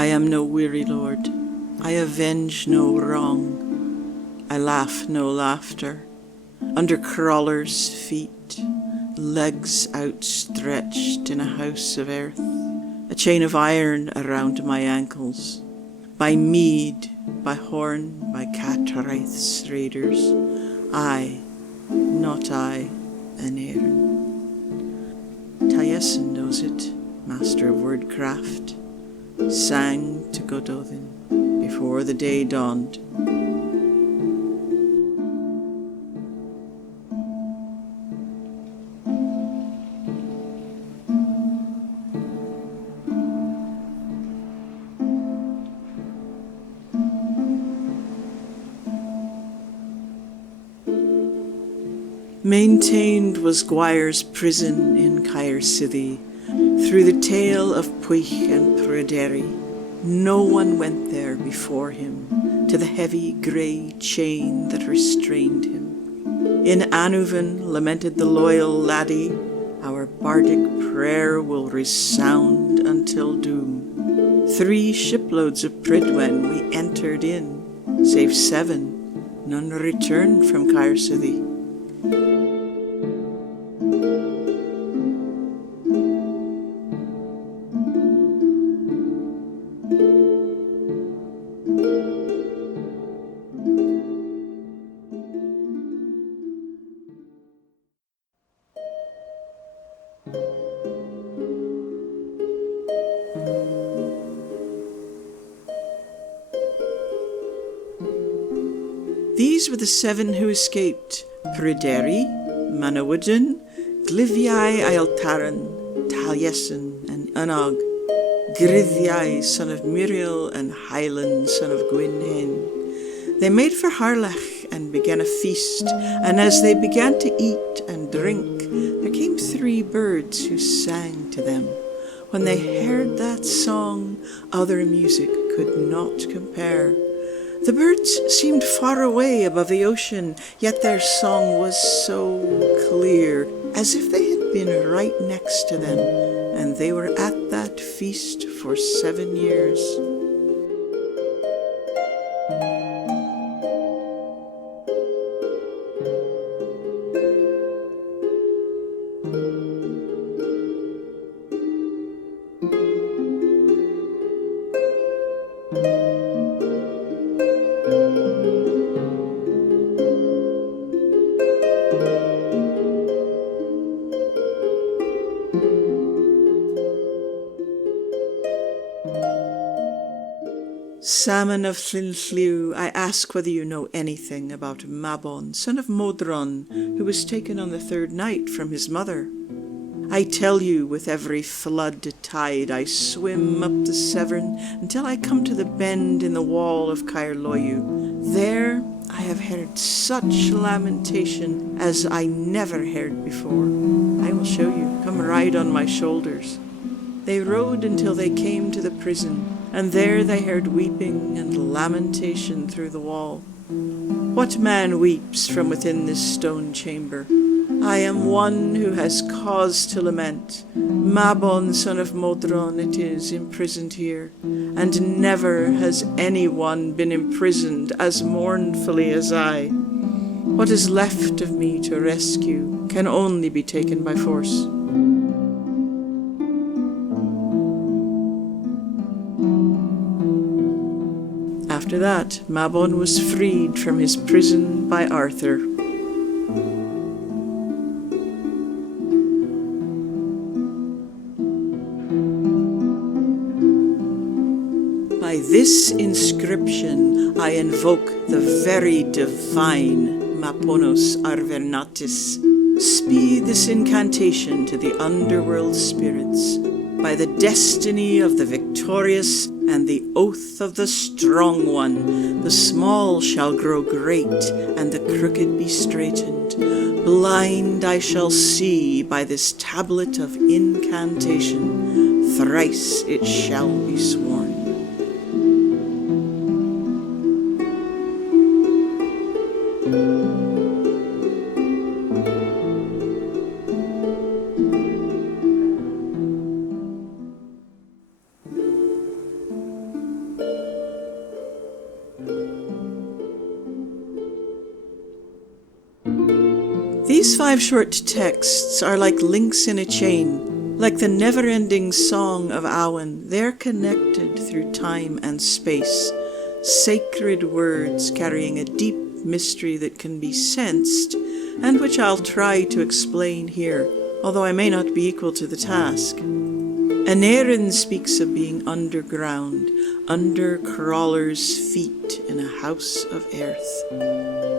I am no weary lord, I avenge no wrong, I laugh no laughter, under crawlers' feet, legs outstretched in a house of earth, a chain of iron around my ankles, by mead, by horn, by Catraith's raiders, I, not I, an Éireann. Taliesin knows it, master of wordcraft, sang to Gododin before the day dawned. Maintained was Gwyre's prison in Caer Sithy, through the tale of Puich and Pryderi. No one went there before him, to the heavy grey chain that restrained him. In Annuvin lamented the loyal laddie, our bardic prayer will resound until doom. 3 shiploads of Prydwen we entered in, save 7, none returned from Caer Sithy. These were the 7 who escaped: Pryderi, Manawyddan, Glivai Aeltaran, Taliesin, and Unog, Grithiai, son of Muriel, and Hylan, son of Gwynhen. They made for Harlech and began a feast, and as they began to eat and drink, there came 3 birds who sang to them. When they heard that song, other music could not compare. The birds seemed far away above the ocean, yet their song was so clear, as if they had been right next to them, and they were at that feast for 7 years. Salmon of Llynlliw, I ask whether you know anything about Mabon, son of Modron, who was taken on the 3rd night from his mother. I tell you, with every flood tide I swim up the Severn until I come to the bend in the wall of Caer Loiw. There I have heard such lamentation as I never heard before. I will show you. Come ride on my shoulders. They rode until they came to the prison, and there they heard weeping and lamentation through the wall. What man weeps from within this stone chamber? I am one who has cause to lament. Mabon, son of Modron, it is, imprisoned here, and never has anyone been imprisoned as mournfully as I. What is left of me to rescue can only be taken by force. After that, Mabon was freed from his prison by Arthur. By this inscription I invoke the very divine Maponos Arvernatis. Speed this incantation to the underworld spirits. By the destiny of the victorious and the oath of the strong one, the small shall grow great, and the crooked be straightened. Blind I shall see by this tablet of incantation. Thrice it shall be sworn. These 5 short texts are like links in a chain, like the never-ending song of Awen. They're connected through time and space, sacred words carrying a deep mystery that can be sensed, and which I'll try to explain here, although I may not be equal to the task. Aneurin speaks of being underground, under crawlers' feet in a house of earth.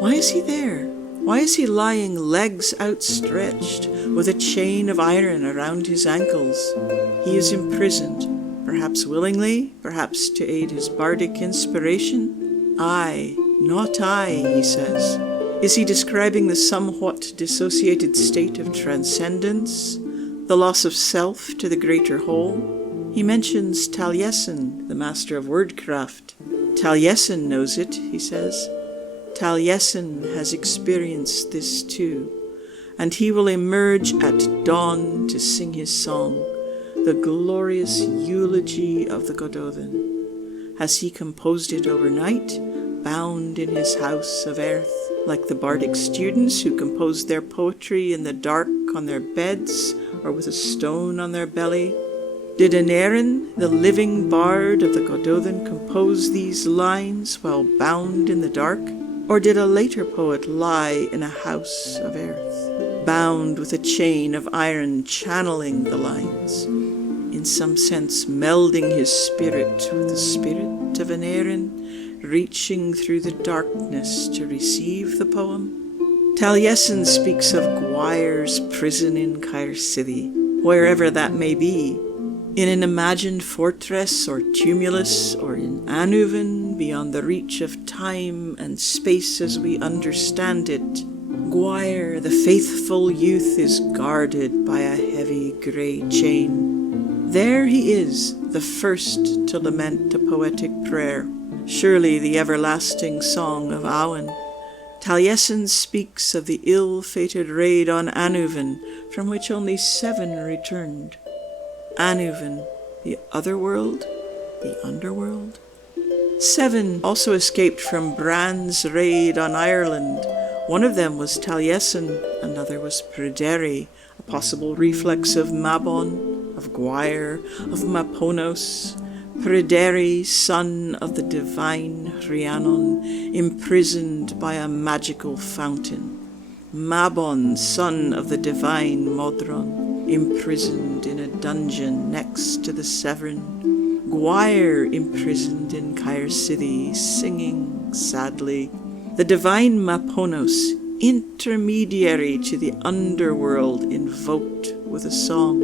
Why is he there? Why is he lying legs outstretched with a chain of iron around his ankles? He is imprisoned, perhaps willingly, perhaps to aid his bardic inspiration. I, not I, he says. Is he describing the somewhat dissociated state of transcendence, the loss of self to the greater whole? He mentions Taliesin, the master of wordcraft. Taliesin knows it, he says. Taliesin has experienced this too, and he will emerge at dawn to sing his song, the glorious eulogy of the Gododin. Has he composed it overnight, bound in his house of earth, like the bardic students who composed their poetry in the dark on their beds or with a stone on their belly? Did Aneurin, the living bard of the Gododin, compose these lines while bound in the dark? Or did a later poet lie in a house of earth, bound with a chain of iron, channeling the lines, in some sense melding his spirit with the spirit of Aneurin, reaching through the darkness to receive the poem? Taliesin speaks of Gwyre's prison in Caer City, wherever that may be, in an imagined fortress or tumulus, or in Annuvin, beyond the reach of time and space as we understand it. Gwyre, the faithful youth, is guarded by a heavy grey chain. There he is, the first to lament a poetic prayer, surely the everlasting song of Awen. Taliesin speaks of the ill-fated raid on Annuvin, from which only 7 returned. Annuvin, the other world, the underworld. 7 also escaped from Bran's raid on Ireland. One of them was Taliesin, another was Pryderi, a possible reflex of Mabon, of Gwyre, of Maponos. Pryderi, son of the divine Rhiannon, imprisoned by a magical fountain. Mabon, son of the divine Modron, imprisoned in a dungeon next to the Severn. Gwyre, imprisoned in Caer City, singing sadly. The divine Maponos, intermediary to the underworld, invoked with a song.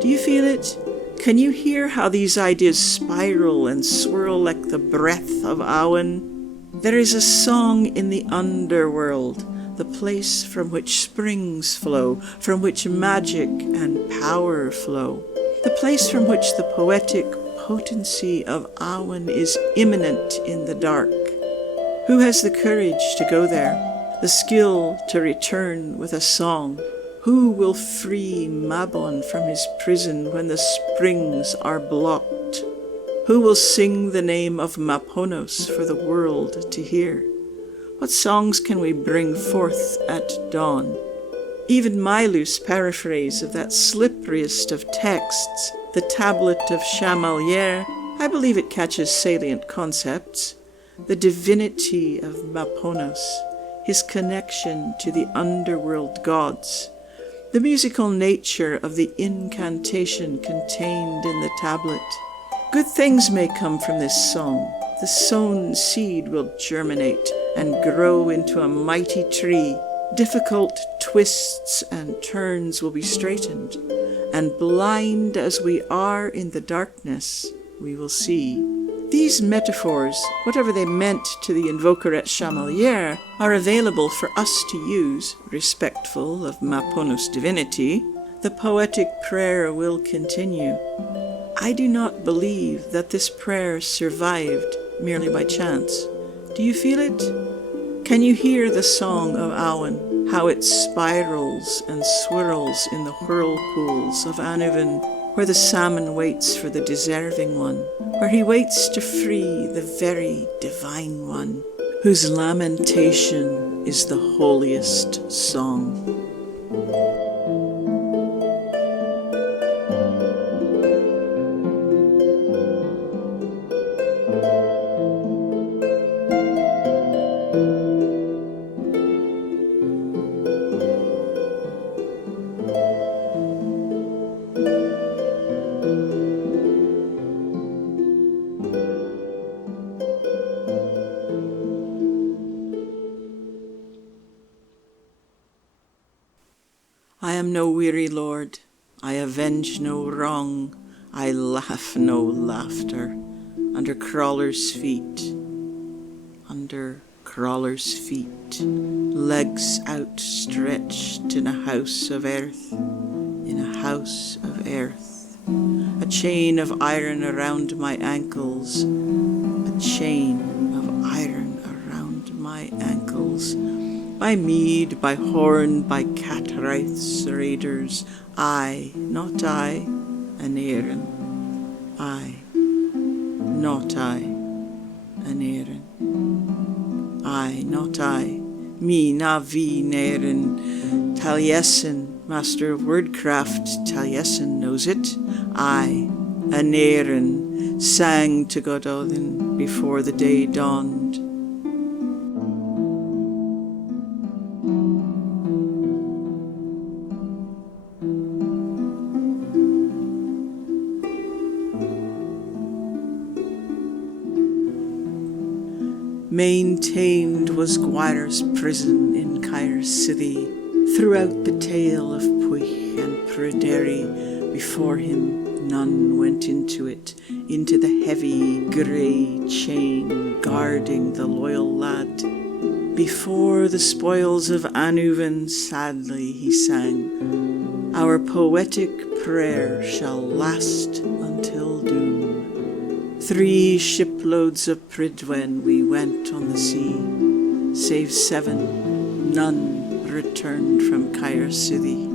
Do you feel it? Can you hear how these ideas spiral and swirl like the breath of Awen? There is a song in the underworld, the place from which springs flow, from which magic and power flow, the place from which the poetic potency of Awen is imminent in the dark. Who has the courage to go there, the skill to return with a song? Who will free Mabon from his prison when the springs are blocked? Who will sing the name of Maponos for the world to hear? What songs can we bring forth at dawn? Even my loose paraphrase of that slipperiest of texts, the Tablet of Chamalières, I believe it catches salient concepts. The divinity of Maponos, his connection to the underworld gods, the musical nature of the incantation contained in the tablet. Good things may come from this song. The sown seed will germinate and grow into a mighty tree. Difficult twists and turns will be straightened, and blind as we are in the darkness, we will see. These metaphors, whatever they meant to the invoker at Chamalières, are available for us to use, respectful of Maponos' divinity. The poetic prayer will continue. I do not believe that this prayer survived merely by chance. Do you feel it? Can you hear the song of Awen, how it spirals and swirls in the whirlpools of Annuvin, where the salmon waits for the deserving one, where he waits to free the very divine one, whose lamentation is the holiest song? I am no weary lord, I avenge no wrong, I laugh no laughter, under crawlers' feet, under crawlers' feet, legs outstretched in a house of earth, in a house of earth, a chain of iron around my ankles, a chain of iron around my ankles, by mead, by horn, by Catraith's raiders, I, not I, Aneurin, I, not I, Aneurin, I, not I, me na vi Neirin, Taliesin, master of wordcraft, Taliesin knows it, I, Aneurin, sang to Gododin before the day dawned. Maintained was Gwyre's prison in Caer City, throughout the tale of Puich and Pryderi. Before him none went into it, into the heavy grey chain guarding the loyal lad. Before the spoils of Annuvin sadly he sang, our poetic prayer shall last until doom. 3 shiploads of Prydwen we went on the sea, save 7, none returned from Caer City.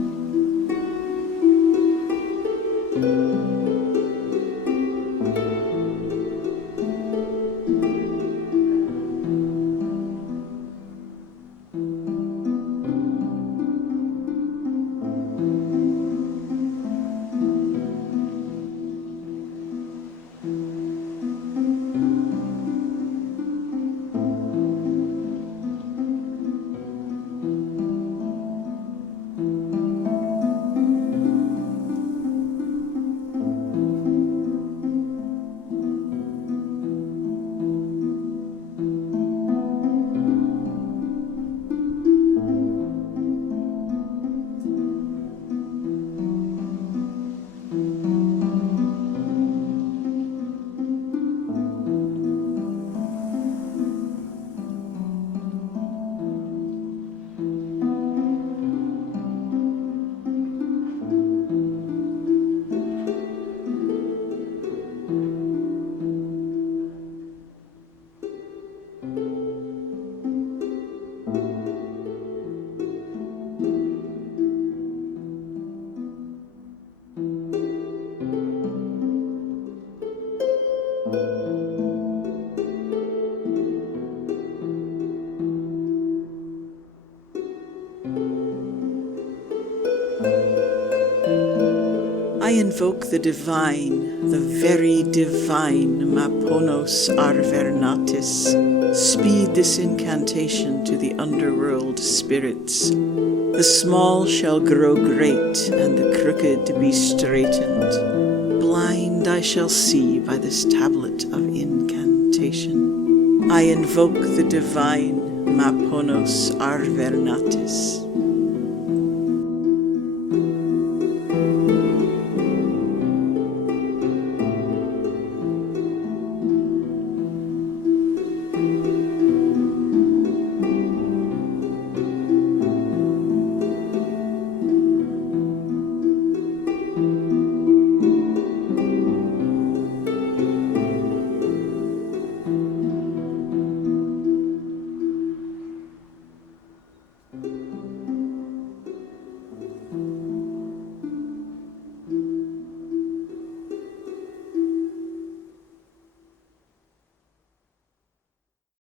I invoke the divine, the very divine Maponos Arvernatis. Speed this incantation to the underworld spirits. The small shall grow great, and the crooked be straightened. Blind I shall see by this tablet of incantation. I invoke the divine Maponos Arvernatis.